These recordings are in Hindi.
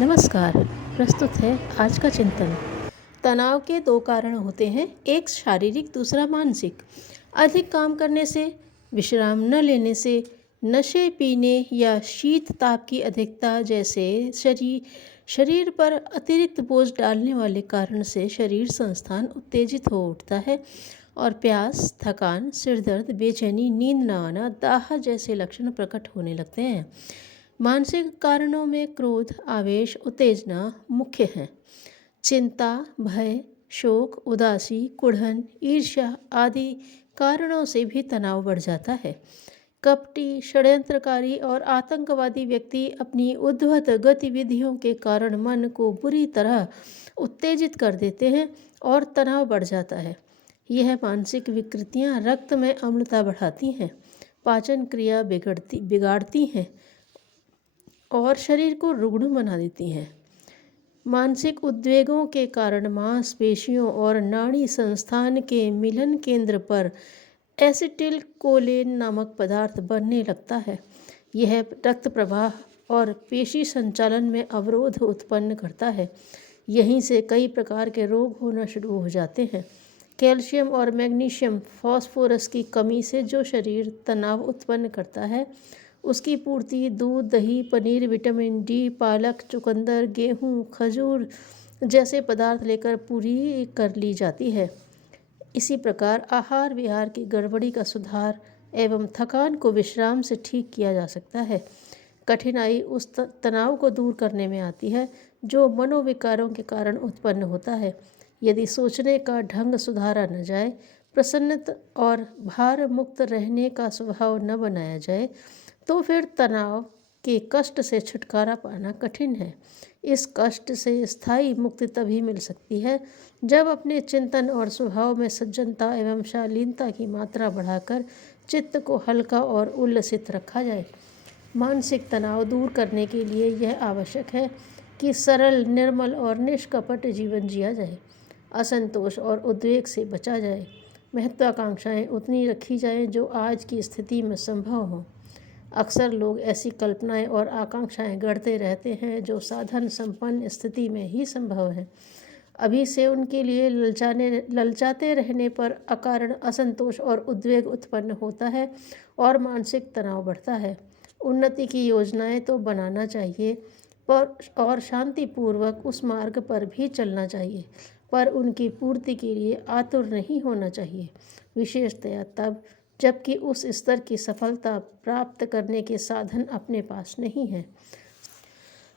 नमस्कार। प्रस्तुत है आज का चिंतन। तनाव के दो कारण होते हैं, एक शारीरिक, दूसरा मानसिक। अधिक काम करने से, विश्राम न लेने से, नशे पीने या शीत ताप की अधिकता जैसे शरीर पर अतिरिक्त बोझ डालने वाले कारण से शरीर संस्थान उत्तेजित हो उठता है और प्यास, थकान, सिरदर्द, बेचैनी, नींद न आना, दाह जैसे लक्षण प्रकट होने लगते हैं। मानसिक कारणों में क्रोध, आवेश, उत्तेजना मुख्य हैं। चिंता, भय, शोक, उदासी, कुढ़न, ईर्ष्या आदि कारणों से भी तनाव बढ़ जाता है। कपटी, षड्यंत्रकारी और आतंकवादी व्यक्ति अपनी उद्धत गतिविधियों के कारण मन को बुरी तरह उत्तेजित कर देते हैं और तनाव बढ़ जाता है। यह मानसिक विकृतियां रक्त में अम्लता बढ़ाती हैं, पाचन क्रिया बिगाड़ती हैं और शरीर को रुग्ण बना देती हैं। मानसिक उद्वेगों के कारण मांसपेशियों और नाड़ी संस्थान के मिलन केंद्र पर एसिटिल कोलेन नामक पदार्थ बनने लगता है। यह रक्त प्रवाह और पेशी संचालन में अवरोध उत्पन्न करता है। यहीं से कई प्रकार के रोग होना शुरू हो जाते हैं। कैल्शियम और मैग्नीशियम, फास्फोरस की कमी से जो शरीर तनाव उत्पन्न करता है, उसकी पूर्ति दूध, दही, पनीर, विटामिन डी, पालक, चुकंदर, गेहूँ, खजूर जैसे पदार्थ लेकर पूरी कर ली जाती है। इसी प्रकार आहार विहार की गड़बड़ी का सुधार एवं थकान को विश्राम से ठीक किया जा सकता है। कठिनाई उस तनाव को दूर करने में आती है जो मनोविकारों के कारण उत्पन्न होता है। यदि सोचने का ढंग सुधारा न जाए, प्रसन्नता और भार मुक्त रहने का स्वभाव न बनाया जाए, तो फिर तनाव के कष्ट से छुटकारा पाना कठिन है। इस कष्ट से स्थायी मुक्ति तभी मिल सकती है जब अपने चिंतन और स्वभाव में सज्जनता एवं शालीनता की मात्रा बढ़ाकर चित्त को हल्का और उल्लसित रखा जाए। मानसिक तनाव दूर करने के लिए यह आवश्यक है कि सरल, निर्मल और निष्कपट जीवन जिया जाए। असंतोष और उद्वेग से बचा जाए। महत्वाकांक्षाएं उतनी रखी जाएं जो आज की स्थिति में संभव हो। अक्सर लोग ऐसी कल्पनाएं और आकांक्षाएं गढ़ते रहते हैं जो साधन संपन्न स्थिति में ही संभव है। अभी से उनके लिए ललचाते रहने पर अकारण असंतोष और उद्वेग उत्पन्न होता है और मानसिक तनाव बढ़ता है। उन्नति की योजनाएं तो बनाना चाहिए पर और शांतिपूर्वक उस मार्ग पर भी चलना चाहिए, पर उनकी पूर्ति के लिए आतुर नहीं होना चाहिए, विशेषतया तब जबकि उस स्तर की सफलता प्राप्त करने के साधन अपने पास नहीं है।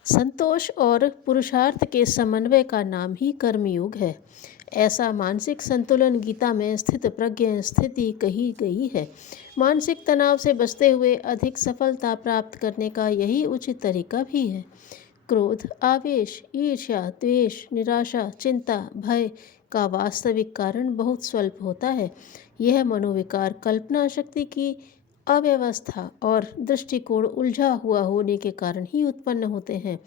संतोष और पुरुषार्थ के समन्वय का नाम ही कर्मयोग है। ऐसा मानसिक संतुलन गीता में स्थित प्रज्ञ स्थिति कही गई है। मानसिक तनाव से बचते हुए अधिक सफलता प्राप्त करने का यही उचित तरीका भी है। क्रोध, आवेश, ईर्ष्या, द्वेष, निराशा, चिंता, भय का वास्तविक कारण बहुत स्वल्प होता है। यह मनोविकार कल्पना शक्ति की अव्यवस्था और दृष्टिकोण उलझा हुआ होने के कारण ही उत्पन्न होते हैं।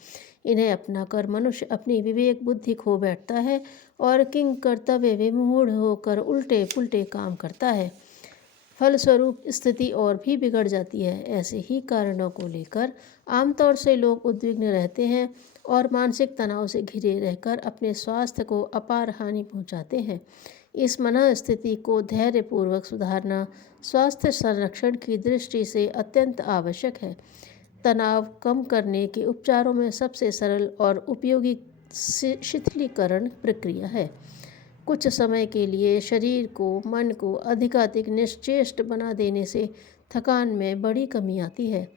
इन्हें अपनाकर मनुष्य अपनी विवेक बुद्धि खो बैठता है और किंग कर्तव्य विमूढ़ होकर उल्टे पुल्टे काम करता है। फलस्वरूप स्थिति और भी बिगड़ जाती है। ऐसे ही कारणों को लेकर आमतौर से लोग उद्विग्न रहते हैं और मानसिक तनाव से घिरे रहकर अपने स्वास्थ्य को अपार हानि पहुंचाते हैं। इस मन स्थिति को धैर्यपूर्वक सुधारना स्वास्थ्य संरक्षण की दृष्टि से अत्यंत आवश्यक है। तनाव कम करने के उपचारों में सबसे सरल और उपयोगी शिथिलीकरण प्रक्रिया है। कुछ समय के लिए शरीर को, मन को अधिकाधिक निश्चेष्ट बना देने से थकान में बड़ी कमी आती है।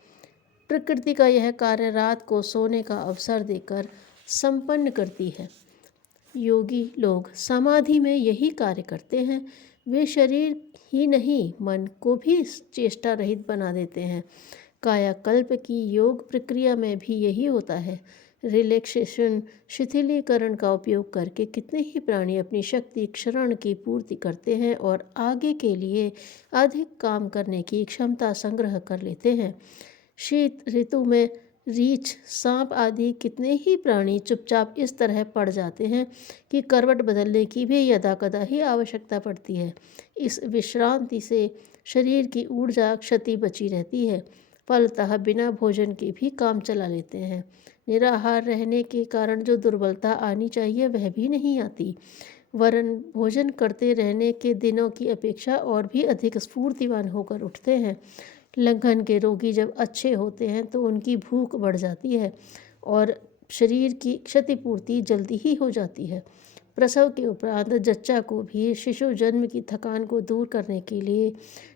प्रकृति का यह कार्य रात को सोने का अवसर देकर संपन्न करती है। योगी लोग समाधि में यही कार्य करते हैं। वे शरीर ही नहीं, मन को भी चेष्टा रहित बना देते हैं। कायाकल्प की योग प्रक्रिया में भी यही होता है। रिलैक्सेशन, शिथिलीकरण का उपयोग करके कितने ही प्राणी अपनी शक्ति क्षरण की पूर्ति करते हैं और आगे के लिए अधिक काम करने की क्षमता संग्रह कर लेते हैं। शीत ऋतु में रीछ, सांप आदि कितने ही प्राणी चुपचाप इस तरह पड़ जाते हैं कि करवट बदलने की भी यदाकदा ही आवश्यकता पड़ती है। इस विश्रांति से शरीर की ऊर्जा क्षति बची रहती है। फलतः बिना भोजन के भी काम चला लेते हैं। निराहार रहने के कारण जो दुर्बलता आनी चाहिए वह भी नहीं आती, वरन भोजन करते रहने के दिनों की अपेक्षा और भी अधिक स्फूर्तिवान होकर उठते हैं। लंघन के रोगी जब अच्छे होते हैं तो उनकी भूख बढ़ जाती है और शरीर की क्षतिपूर्ति जल्दी ही हो जाती है। प्रसव के उपरांत जच्चा को भी शिशु जन्म की थकान को दूर करने के लिए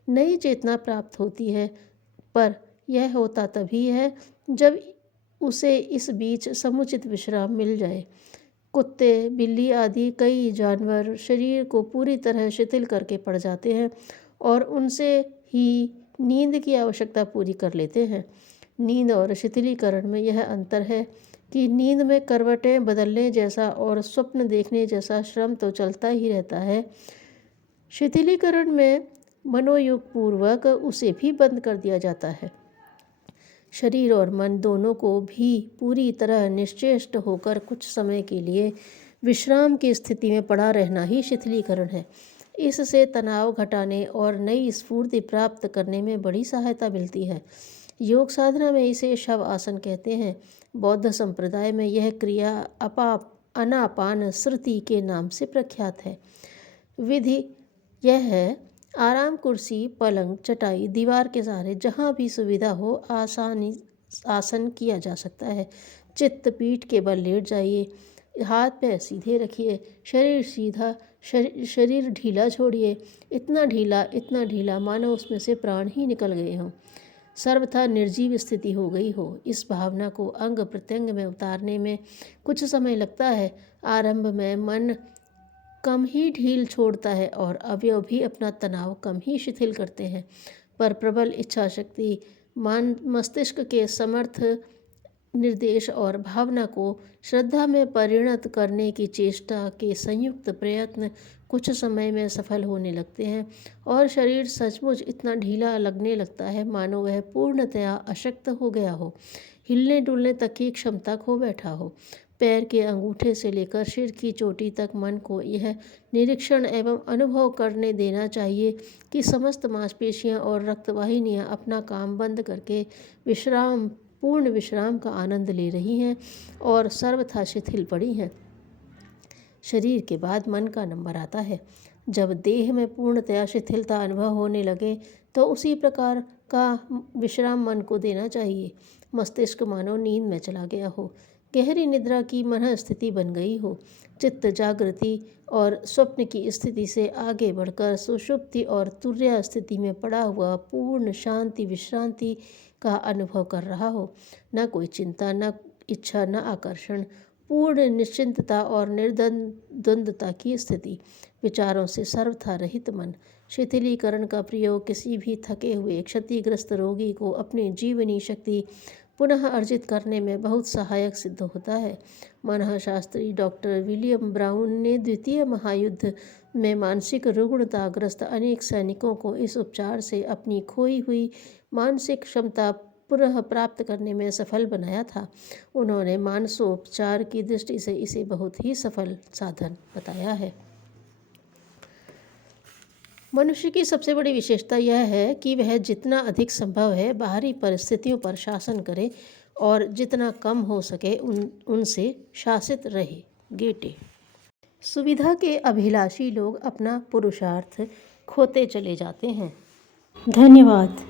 नई चेतना प्राप्त होती है, पर यह होता तभी है जब उसे इस बीच समुचित विश्राम मिल जाए। कुत्ते, बिल्ली आदि कई जानवर शरीर को पूरी तरह शिथिल करके पड़ जाते हैं और उनसे ही नींद की आवश्यकता पूरी कर लेते हैं। नींद और शिथिलीकरण में यह अंतर है कि नींद में करवटें बदलने जैसा और स्वप्न देखने जैसा श्रम तो चलता ही रहता है, शिथिलीकरण में मनोयोग पूर्वक उसे भी बंद कर दिया जाता है। शरीर और मन दोनों को भी पूरी तरह निश्चेष्ट होकर कुछ समय के लिए विश्राम की स्थिति में पड़ा रहना ही शिथिलीकरण है। इससे तनाव घटाने और नई स्फूर्ति प्राप्त करने में बड़ी सहायता मिलती है। योग साधना में इसे शव आसन कहते हैं। बौद्ध संप्रदाय में यह क्रिया अनापान सृति के नाम से प्रख्यात है। विधि यह है, आराम कुर्सी, पलंग, चटाई, दीवार के सहारे जहाँ भी सुविधा हो आसन किया जा सकता है। चित्त पीठ के बल लेट जाइए, हाथ पैर सीधे रखिए, शरीर सीधा, शरीर ढीला छोड़िए, इतना ढीला मानो उसमें से प्राण ही निकल गए हों, सर्वथा निर्जीव स्थिति हो गई हो। इस भावना को अंग प्रत्यंग में उतारने में कुछ समय लगता है। आरंभ में मन कम ही ढील छोड़ता है और अवयव भी अपना तनाव कम ही शिथिल करते हैं, पर प्रबल इच्छा शक्ति, मस्तिष्क के समर्थ निर्देश और भावना को श्रद्धा में परिणत करने की चेष्टा के संयुक्त प्रयत्न कुछ समय में सफल होने लगते हैं और शरीर सचमुच इतना ढीला लगने लगता है मानो वह पूर्णतया अशक्त हो गया हो, हिलने डुलने तक की क्षमता खो बैठा हो। पैर के अंगूठे से लेकर सिर की चोटी तक मन को यह निरीक्षण एवं अनुभव करने देना चाहिए कि समस्त मांसपेशियां और रक्तवाहिनियां अपना काम बंद करके पूर्ण विश्राम का आनंद ले रही हैं और सर्वथा शिथिल पड़ी हैं। शरीर के बाद मन का नंबर आता है। जब देह में पूर्णतया शिथिलता अनुभव होने लगे तो उसी प्रकार का विश्राम मन को देना चाहिए। मस्तिष्क मानो नींद में चला गया हो, गहरी निद्रा की मन स्थिति बन गई हो। चित्त जागृति और स्वप्न की स्थिति से आगे बढ़कर सुषुप्ति और तुर्या स्थिति में पड़ा हुआ पूर्ण शांति विश्रांति का अनुभव कर रहा हो। न कोई चिंता, न इच्छा, न आकर्षण, पूर्ण निश्चिंतता और निर्द्वंद्वता की स्थिति, विचारों से सर्वथा रहित मन। शिथिलीकरण का प्रयोग किसी भी थके हुए क्षतिग्रस्त रोगी को अपनी जीवनी शक्ति पुनः अर्जित करने में बहुत सहायक सिद्ध होता है। मनःशास्त्री डॉक्टर विलियम ब्राउन ने द्वितीय महायुद्ध में मानसिक रुग्णताग्रस्त अनेक सैनिकों को इस उपचार से अपनी खोई हुई मानसिक क्षमता पुनः प्राप्त करने में सफल बनाया था। उन्होंने मानसोपचार की दृष्टि से इसे बहुत ही सफल साधन बताया है। मनुष्य की सबसे बड़ी विशेषता यह है कि वह जितना अधिक संभव है बाहरी परिस्थितियों पर शासन करे और जितना कम हो सके उनसे शासित रहे। गेटे। सुविधा के अभिलाषी लोग अपना पुरुषार्थ खोते चले जाते हैं। धन्यवाद।